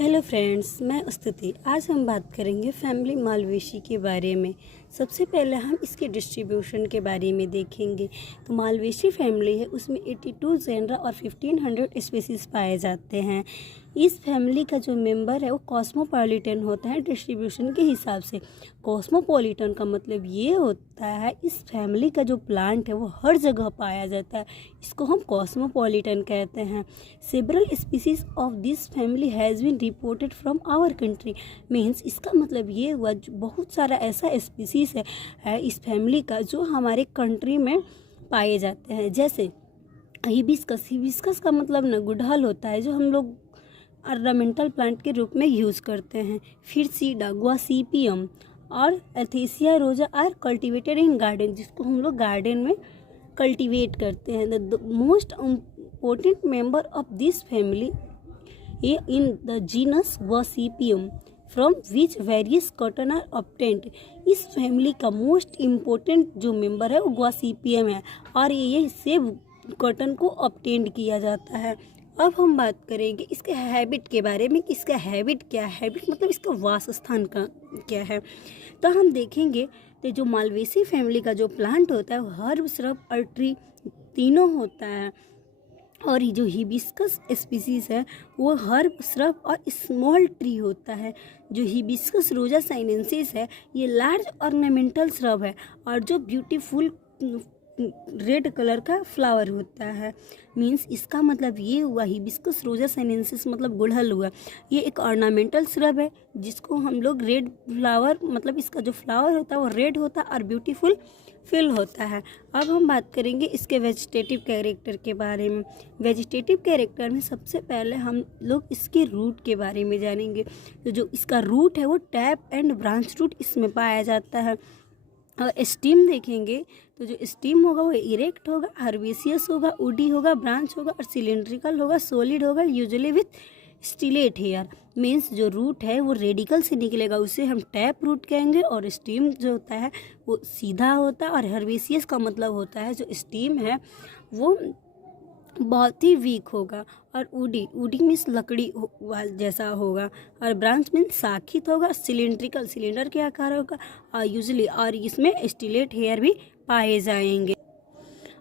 Hello friends, मैं स्तुति। आज हम बात करेंगे फैमिली मालवेसी के बारे में। सबसे पहले हम इसके डिस्ट्रीब्यूशन के बारे में देखेंगे। तो मालवेसी फैमिली है, उसमें 82 जेनरा और 1500 स्पीसीज पाए जाते हैं। इस फैमिली का जो मेंबर है वो कॉस्मोपॉलिटन होता है डिस्ट्रीब्यूशन के हिसाब से। कॉस्मोपॉलिटन का मतलब ये होता है इस फैमिली का जो प्लांट है वो हर जगह पाया जाता है, इसको हम कॉस्मोपॉलिटन कहते हैं। Several species of this family has been reported from our country. Means इसका मतलब ये हुआ बहुत सारा ऐसा स्पीसीज है इस फैमिली का जो हमारे कंट्री में पाए जाते हैं। जैसे हिबिस्कस, हिबिस्कस का मतलब ना गुड़हल होता है जो हम लोग ऑर्नामेंटल प्लांट के रूप में यूज़ करते हैं। फिर सीडा, ग्वासीपियम और एथेसिया रोजा आर कल्टिवेटेड इन गार्डन, जिसको हम लोग गार्डन में कल्टिवेट करते हैं। The most important member of this family in the genus Gossypium from which various cotton are obtained. इस फैमिली का मोस्ट इम्पोर्टेंट जो मेंबर है वो ग्वासीपियम है और ये सेब कॉटन को ऑब्टेन्ड किया जाता है। अब हम बात करेंगे इसके हैबिट के बारे में कि इसका हैबिट क्या है। हैबिट मतलब इसका वासस्थान का क्या है। तो हम देखेंगे तो जो मालवेसी फैमिली का जो प्लांट होता है वो हर्ब, श्रब और ट्री तीनों होता है। और ये जो हिबिस्कस स्पीसीज है वो हर्ब, श्रब और स्मॉल ट्री होता है। जो हिबिस्कस रोजा साइनेंसिस है ये लार्ज ऑर्नामेंटल श्रब है और जो ब्यूटीफुल रेड कलर का फ्लावर होता है। मीन्स इसका मतलब ये हुआ हिबिस्कस रोजा साइनेंसिस मतलब गुड़हल हुआ, ये एक ऑर्नामेंटल श्रब है जिसको हम लोग रेड फ्लावर मतलब इसका जो फ्लावर होता है वो रेड होता है और ब्यूटीफुल फील होता है। अब हम बात करेंगे इसके वेजिटेटिव कैरेक्टर के बारे में। वेजिटेटिव कैरेक्टर में सबसे पहले हम लोग इसके रूट के बारे में जानेंगे। तो जो इसका रूट है वो टैप एंड ब्रांच रूट इसमें पाया जाता है। और स्टीम देखेंगे तो जो स्टीम होगा वो इरेक्ट होगा, हर्बेसियस होगा, वुडी होगा, ब्रांच होगा और सिलेंड्रिकल होगा, सॉलिड होगा, usually with stellate hair. Means जो रूट है वो रेडिकल से निकलेगा, उसे हम टैप रूट कहेंगे। और स्टीम जो होता है वो सीधा होता है। और हर्बेसियस का मतलब होता है जो स्टीम है वो बहुत ही वीक होगा। और वुडी, वुडी मीन्स लकड़ी जैसा होगा। और ब्रांच मीन्स शाखित होगा। सिलेंड्रिकल, सिलेंडर के आकार होगा और यूजली और इसमें स्टिलेट हेयर भी पाए जाएंगे।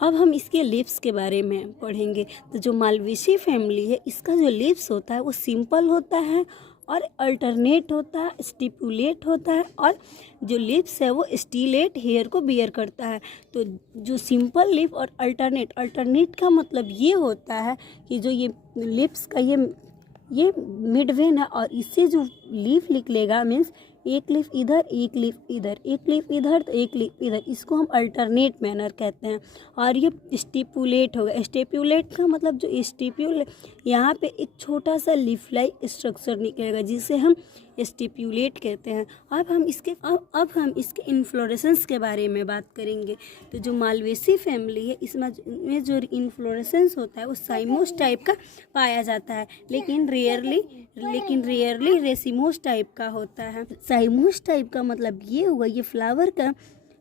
अब हम इसके लिप्स के बारे में पढ़ेंगे। तो जो मालवेसी फैमिली है इसका जो लिप्स होता है वो सिंपल होता है और अल्टरनेट होता है, स्टिपुलेट होता है। और जो लिप्स है वो स्टिलेट हेयर को बियर करता है। तो जो सिंपल लिप और अल्टरनेट का मतलब ये होता है कि जो ये लिप्स का ये मिड वेन है और इससे जो लीफ निकलेगा मीन्स एक लीफ इधर, एक लीफ इधर, एक लीफ इधर तो एक लीफ इधर, इसको हम अल्टरनेट मैनर कहते हैं। और ये स्टिपुलेट होगा। स्टिपुलेट का मतलब जो स्टिपुलेट यहाँ पे एक छोटा सा लीफ लाइक स्ट्रक्चर निकलेगा जिसे हम स्टिपुलेट कहते हैं। अब हम इसके इन्फ्लोरेसेंस के बारे में बात करेंगे। तो जो मालवेसी फैमिली है इसमें जो इन्फ्लोरेसेंस होता है वो साइमोस टाइप का पाया जाता है, लेकिन रेयरली रेसिमोस टाइप का होता है। साइमोस टाइप का मतलब ये हुआ ये फ्लावर का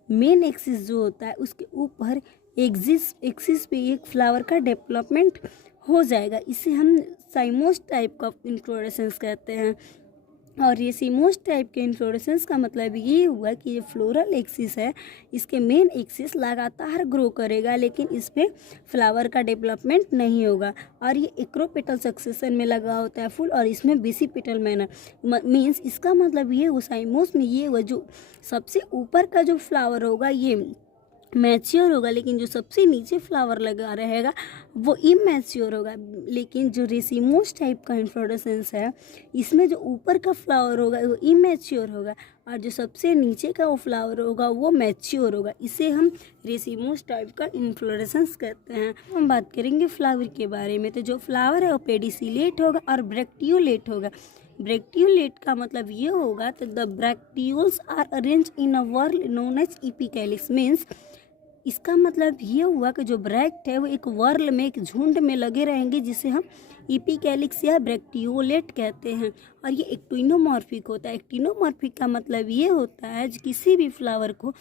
मेन एक्सिस जो होता है उसके ऊपर एक्सिस पे एक फ्लावर का डेवलपमेंट हो जाएगा, इसे हम साइमोस टाइप का इन्फ्लोरेसेंस कहते हैं। और रेसिमोस टाइप के इन्फ्लोरेसेंस का मतलब ये हुआ कि ये फ्लोरल एक्सिस है, इसके मेन एक्सिस लगातार ग्रो करेगा लेकिन इस पर फ्लावर का डेवलपमेंट नहीं होगा। और ये एक्रोपेटल सक्सेशन में लगा होता है फूल और इसमें बेसिपेटल मैनर। मीन्स इसका मतलब ये हुआ साइमोस में ये हुआ जो सबसे ऊपर का जो फ्लावर होगा ये मैच्योर होगा, लेकिन जो सबसे नीचे फ्लावर लगा रहेगा वो इमैच्योर होगा। लेकिन जो रेसिमोस टाइप का इन्फ्लोरेसेंस है इसमें जो ऊपर का फ्लावर होगा वो इमैच्योर होगा और जो सबसे नीचे का वो फ्लावर होगा वो मैच्योर होगा, इसे हम रेसिमोस टाइप का इन्फ्लोरेसेंस कहते हैं। हम बात करेंगे फ्लावर के बारे में। तो जो फ्लावर है वो पेडिसिलेट होगा और ब्रैक्टियोलेट होगा। ब्रैक्टियोलेट का मतलब ये होगा तो the bracteoles are arrange in a whorl known as epicalyx. Means इसका मतलब ये हुआ कि जो ब्रैक्ट है वो एक वर्ल में एक झुंड में लगे रहेंगे जिसे हम एपिकैलिक्स या ब्रैक्टियोलेट कहते हैं। और ये एक्टिनोमॉर्फिक होता है। एक्टिनोमॉर्फिक का मतलब ये होता है किसी भी फ्लावर को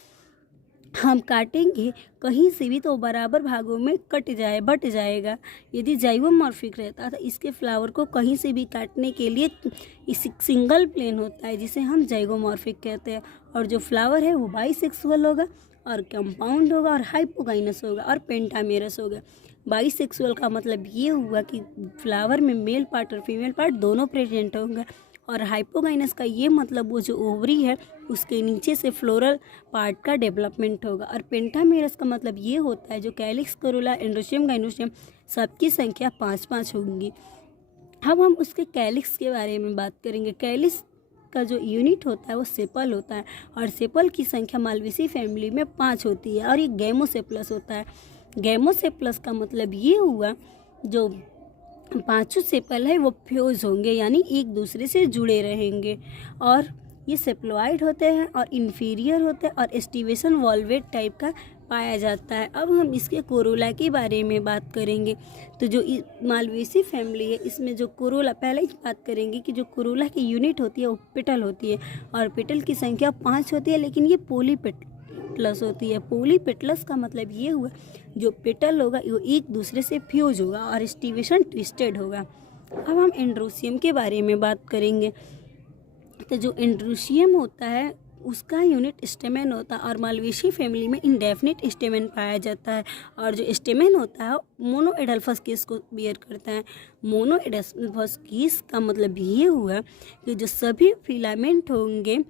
हम काटेंगे कहीं से भी तो बराबर भागों में बट जाएगा। यदि जाइगोमॉर्फिक रहता तो इसके फ्लावर को कहीं से भी काटने के लिए इस सिंगल प्लेन होता है जिसे हम जाइगोमॉर्फिक कहते हैं। और जो फ्लावर है वो बाइसेक्सुअल होगा और कंपाउंड होगा और हाइपोगाइनस होगा और पेंटामेरस होगा। बाइसेक्सुअल का मतलब ये हुआ कि फ्लावर में मेल पार्ट और फीमेल पार्ट दोनों प्रेजेंट होंगे। और हाइपोगाइनस का ये मतलब वो जो ओवरी है उसके नीचे से फ्लोरल पार्ट का डेवलपमेंट होगा। और पेंटामेरस का मतलब ये होता है जो कैलिक्स, कोरोला, एंड्रोशियम, गाइनोशियम सबकी संख्या 5-5 होंगी। अब हम उसके कैलिक्स के बारे में बात करेंगे। कैलिक्स का जो यूनिट होता है वो सेपल होता है और सेपल की संख्या मालवेसी फैमिली में 5 होती है। और ये गैमोसेप्लस होता है। गैमोसेप्लस का मतलब ये हुआ जो 5 सेपल है वो फ्यूज होंगे यानी एक दूसरे से जुड़े रहेंगे। और ये सेप्लॉइड होते हैं और इन्फीरियर होते हैं और एस्टिवेशन वॉल्वेट टाइप का पाया जाता है। अब हम इसके कोरोला के बारे में बात करेंगे। तो जो मालवेसी फैमिली है इसमें जो कोरोला, पहले ही बात करेंगे कि जो कोरोला की यूनिट होती है वो पेटल होती है और पेटल की संख्या 5 होती है, लेकिन ये पोलीपेटलस होती है। पोलीपेटलस का मतलब ये हुआ जो पेटल होगा वो एक दूसरे से फ्यूज होगा और एस्टिवेशन ट्विस्टेड होगा। अब हम एंड्रोसियम के बारे में बात करेंगे। तो जो एंड्रोसियम होता है उसका यूनिट स्टेमेन होता है और मालवेसी फैमिली में इंडेफिनिट स्टेमेन पाया जाता है। और जो स्टेमेन होता है मोनो एडल्फस केस को बियर करता है। मोनो एडल्फस केस का मतलब ये हुआ कि जो सभी फिलामेंट होंगे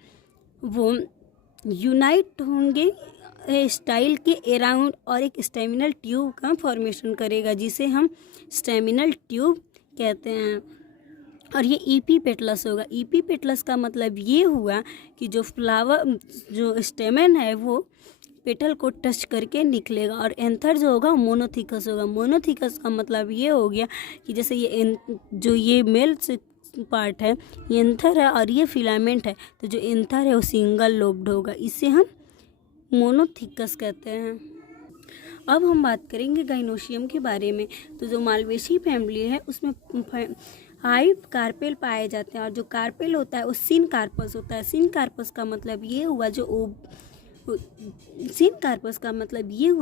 वो यूनाइट होंगे स्टाइल के अराउंड और एक स्टेमिनल ट्यूब का फॉर्मेशन करेगा जिसे हम स्टेमिनल ट्यूब कहते हैं। और ये ईपीपेटलस होगा। ईपीपेटलस का मतलब ये हुआ कि जो फ्लावर, जो स्टेमन है वो पेटल को टच करके निकलेगा। और एंथर जो होगा मोनोथिकस होगा। मोनोथिकस का मतलब ये हो गया कि जैसे ये मेल पार्ट है ये एंथर है और ये फिलामेंट है, तो जो एंथर है वो सिंगल लोब्ड होगा, इसे हम मोनोथिकस कहते हैं। अब हम बात करेंगे गाइनोशियम के बारे में। तो जो मालवेसी फैमिली है उसमें 5 कार्पेल पाए जाते हैं और जो कार्पेल होता है वो सिन कार्पस होता है। सिन कार्पस का मतलब ये हुआ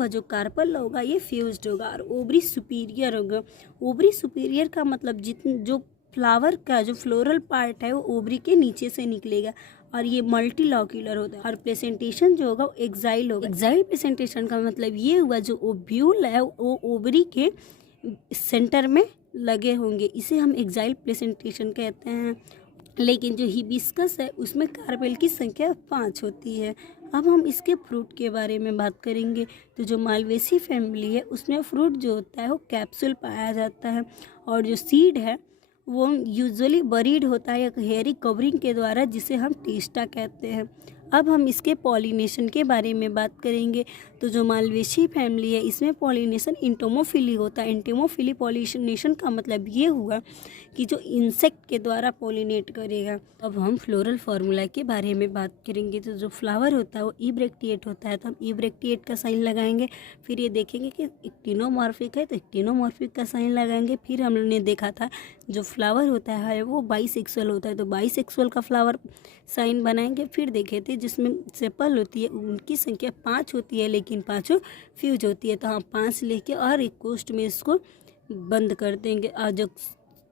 जो कार्पल होगा ये फ्यूज्ड होगा और ओवरी सुपीरियर होगा। ओवरी सुपीरियर का मतलब जो फ्लावर का जो फ्लोरल पार्ट है वो ओवरी के नीचे से निकलेगा और ये मल्टीलॉक्यूलर होता है। और प्रेजेंटेशन जो होगा वो एक्साइल होगा। एक्साइल प्रेजेंटेशन का मतलब ये हुआ जो ओव्यूल है वो ओवरी के सेंटर में लगे होंगे, इसे हम एक्साइल प्रेजेंटेशन कहते हैं। लेकिन जो हिबिस्कस है उसमें कार्पेल की संख्या 5 होती है। अब हम इसके फ्रूट के बारे में बात करेंगे। तो जो मालवेसी फैमिली है उसमें फ्रूट जो होता है वो कैप्सूल पाया जाता है और जो सीड है वो यूजुअली बरीड होता है एक हेयरी कवरिंग के द्वारा जिसे हम टेस्टा कहते हैं। अब हम इसके पॉलिनेशन के बारे में बात करेंगे। तो जो मालवेसी फैमिली है इसमें पॉलिनेशन इंटोमोफिली होता है। इंटोमोफिली पॉलिनेशन का मतलब ये हुआ कि जो इंसेक्ट के द्वारा पॉलिनेट करेगा। अब हम फ्लोरल फार्मूला के बारे में बात करेंगे। तो जो फ्लावर होता है वो इब्रेक्टिएट होता है, तो हम इब्रेक्टिएट का साइन लगाएंगे। फिर ये देखेंगे कि एक्टिनोमॉर्फिक है तो एक्टिनोमॉर्फिक का साइन लगाएंगे। फिर हमने देखा था जो फ्लावर होता है वो बाइसेक्सुअल होता है तो बाइसेक्सुअल का फ्लावर साइन बनाएंगे। फिर देखे थे जिसमें सेपल होती है उनकी संख्या 5 होती है लेकिन 5 फ्यूज होती है, तो हम 5 लेके और एक कोस्ट में इसको बंद कर देंगे। और जो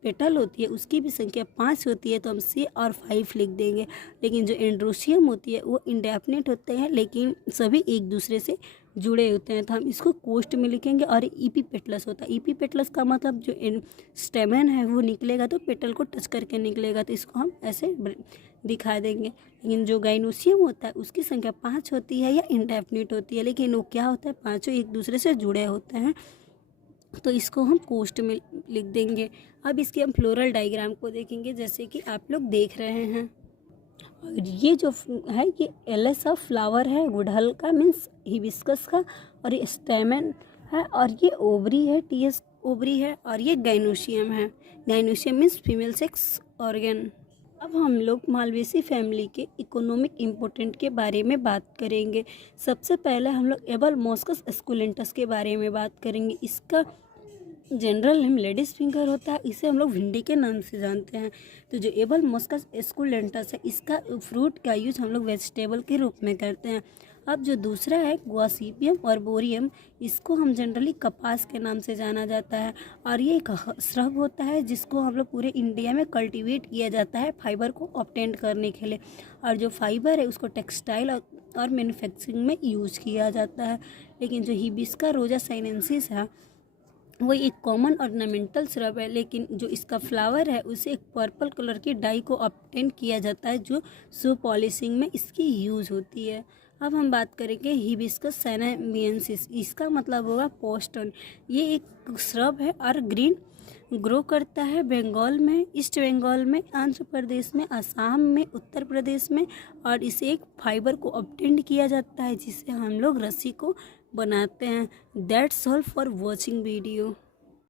पेटल होती है उसकी भी संख्या 5 होती है तो हम 6 और 5 लिख देंगे। लेकिन जो एंड्रोसियम होती है वो इंडेफिनिट होते हैं लेकिन सभी एक दूसरे से जुड़े होते हैं, तो हम इसको कोस्ट में लिखेंगे। और ईपीपेटलस होता है। ईपीपेटलस का मतलब जो स्टेमन है वो निकलेगा तो पेटल को टच करके निकलेगा, तो इसको हम ऐसे दिखा देंगे। लेकिन जो गाइनोसियम होता है उसकी संख्या 5 होती है या इंडेफिनिट होती है, लेकिन वो क्या होता है पाँचों एक दूसरे से जुड़े होते हैं, तो इसको हम कोस्ट में लिख देंगे। अब इसके हम फ्लोरल डायग्राम को देखेंगे जैसे कि आप लोग देख रहे हैं। और ये जो है ये एलएस ऑफ फ्लावर है, गुड़हल का मीन्स हिबिस्कस का, और ये स्टेमन है और ये ओवरी है, टीएस ओवरी है, और ये गाइनोशियम है। Gynoecium means female sex organ. अब हम लोग मालवेसी फैमिली के इकोनॉमिक इम्पोर्टेंट के बारे में बात करेंगे। सबसे पहले हम लोग एबल मोस्कस एस्कुलेंटस के बारे में बात करेंगे। इसका जनरल नेम लेडीज फिंगर होता है, इसे हम लोग भिंडी के नाम से जानते हैं। तो जो एबल मोस्कस एस्कुलेंटस है इसका फ्रूट का यूज हम लोग वेजिटेबल के रूप में करते हैं। अब जो दूसरा है गॉसिपियम आर्बोरियम, इसको हम जनरली कपास के नाम से जाना जाता है और ये एक श्रब होता है जिसको हम लोग पूरे इंडिया में कल्टीवेट किया जाता है फाइबर को ऑब्टेन करने के लिए। और जो फाइबर है उसको टेक्सटाइल और मैन्युफैक्चरिंग में यूज किया जाता है। लेकिन जो हिबिस्का रोजा साइनेंसिस है वो एक कॉमन ऑर्नामेंटल श्रब है, लेकिन जो इसका फ्लावर है उसे एक पर्पल कलर की डाई को ऑब्टेन किया जाता है जो शू पॉलिशिंग में इसकी यूज होती है। अब हम बात करेंगे हिबिस्कस सैनामियंसिस, इसका मतलब होगा पोस्टन। ये एक श्रब है और ग्रीन ग्रो करता है बंगाल में, ईस्ट बंगाल में, आंध्र प्रदेश में, असम में, उत्तर प्रदेश में। और इसे एक फाइबर को ऑब्टेन किया जाता है जिससे हम लोग रस्सी को बनाते हैं। That's all for watching video.